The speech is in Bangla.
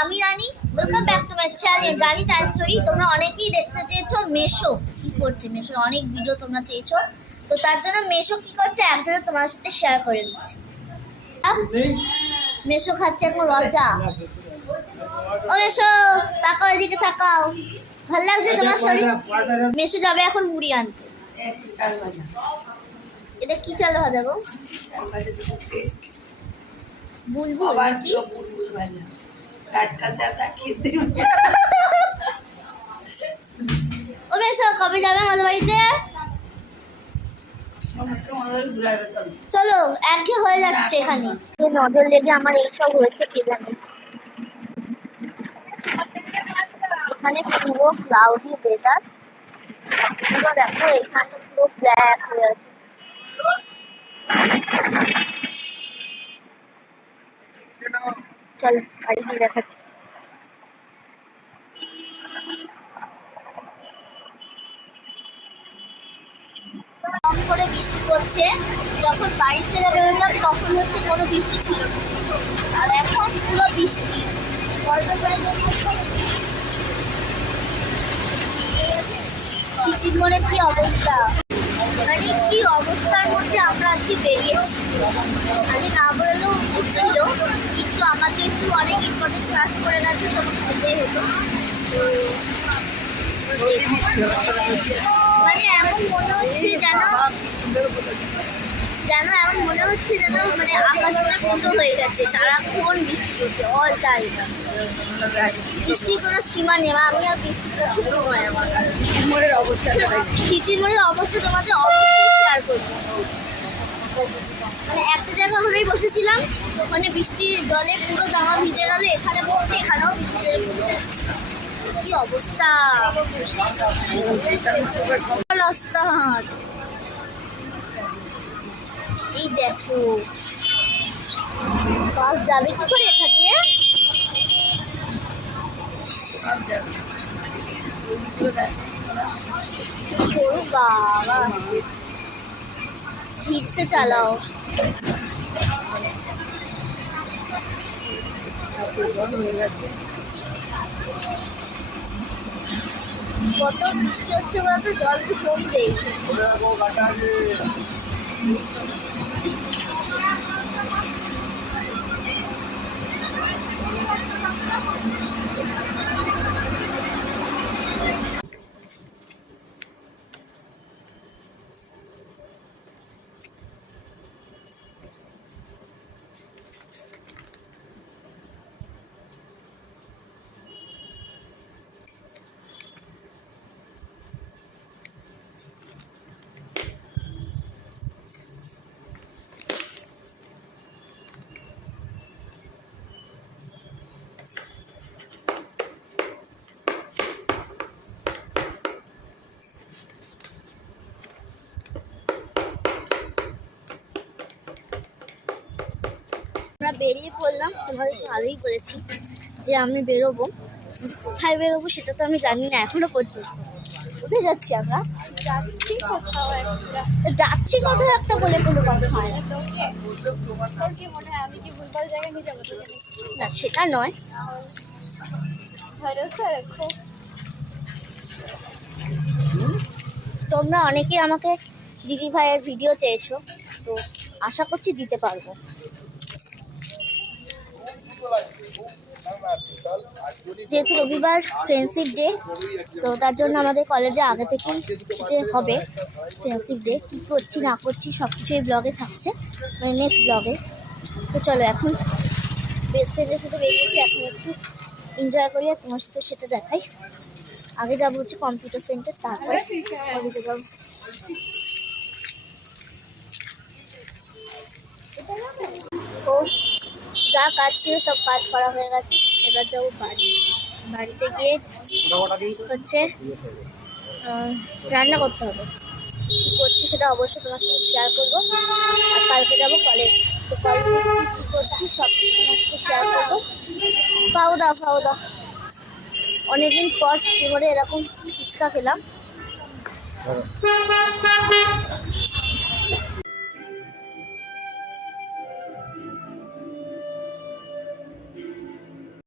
আমি Rani, welcome back to my channel Rani time story. তোমরা অনেকেই দেখতে চেয়েছো মেশো কি করছে, মেশোর অনেক ভিডিও তোমরা চেয়েছো, তো তার জন্য মেশো কি করছে একজনে তোমার সাথে শেয়ার করে দিচ্ছি। মেশো খাচ্ছে এখন রজা। ও মেশো, তাকাও এদিকে, তাকাও, ভালো লাগছে তোমার শরীর? মেশো যাবে এখন মুড়ি আনতে। এটা কি চাল ভাজা গো? বুলবুল নাকি? ও মেশো, কবে যাবে আমাদের বাড়িতে? চলো, একঘেয়ে হয়ে যাচ্ছে এখানে। নজর লেগে আমার এইসব হয়েছে কে জানে। এখানে পুরো ক্লাউডি ওয়েদার, পুরো দেখো এখানে পুরো ব্ল্যাক হয়ে আছে। চল বাড়ি গিয়ে দেখাচ্ছি। কম করে বৃষ্টি পড়ছে, যখন বাড়ি থেকে বেরোলাম তখন হচ্ছে কোনো বৃষ্টি ছিল না, আর এখন পুরো বৃষ্টি। শীতের মনে কি অবস্থা, মানে কি অবস্থার মধ্যে আমরা আজকে বেরিয়েছি। আজকে না বেরোলেও উচিত ছিল, কিন্তু আমার যেহেতু অনেক ইম্পর্টেন্ট ক্লাস করে গেছে তোমাকে যেতেই হতো। মানে এমন মনে হচ্ছে যেন এমন মনে হচ্ছে যেন মানে আকাশটা ফুটো হয়ে গেছে, সারাক্ষণ বৃষ্টি হচ্ছে অল টাইম। বৃষ্টির কোনো সীমা নেই, আমি আর বৃষ্টি প্রচুর সময় আমার কাছে। শীতের মনের অবস্থা তোমাদের অবশ্যই শেয়ার করবো। মানে একটা জায়গা ধরেই বসেছিলাম, মানে বৃষ্টির জলে পুরো জামা ভিজে গেল, এখানে বসে এখানেও বৃষ্টি জলে ভিজে যাচ্ছে। কি অবস্থা, রাস্তাঘাট এই দেখো। বাস যাবে কি করে এখান দিয়ে? छोड़ो बाबा, ठीक से चलाओ। কত বৃষ্টি হচ্ছে বলতো, জল তো জমবে। আমরা বেরিয়ে পড়লাম, তোমাদের ভালোই বলেছি যে আমি বেরোবো। কোথায় বেরোবো সেটা তো আমি জানি না এখনো পর্যন্ত। কোথায় যাচ্ছি আমরা? যাচ্ছি কোথাও একটা বলে কোনো কথা হয় না। না সেটা নয়, তোমরা অনেকেই আমাকে দিদি ভাইয়ের ভিডিও চেয়েছো, তো আশা করছি দিতে পারবো। যেহেতু রবিবার ফ্রেন্ডশিপ ডে, তো তার জন্য আমাদের কলেজে আগে থেকেই যে হবে ফ্রেন্ডশিপ ডে, কী করছি না করছি সব কিছু এই ব্লগে থাকছে, মানে নেক্সট ব্লগে। তো চলো এখন বেস্ট ফ্রেন্ডের সাথে বেরিয়েছি, এখন একটু এনজয় করি আর তোমার সাথে সেটা দেখাই। আগে যাবো হচ্ছে কম্পিউটার সেন্টার, তারপরে কলেজে যাবো। ও যা কাজ ছিল সব কাজ করা হয়ে গেছে, এবার যাবো বাড়িতে গিয়ে হচ্ছে রান্না করতে হবে। কী করছি সেটা অবশ্যই তোমার সাথে শেয়ার করবো। আর কালকে যাবো কলেজ, তো কলেজে কী করছি সব তোমার সাথে শেয়ার করবো। ফাও দাও, অনেকদিন পর করে এরকম ফুচকা খেলাম।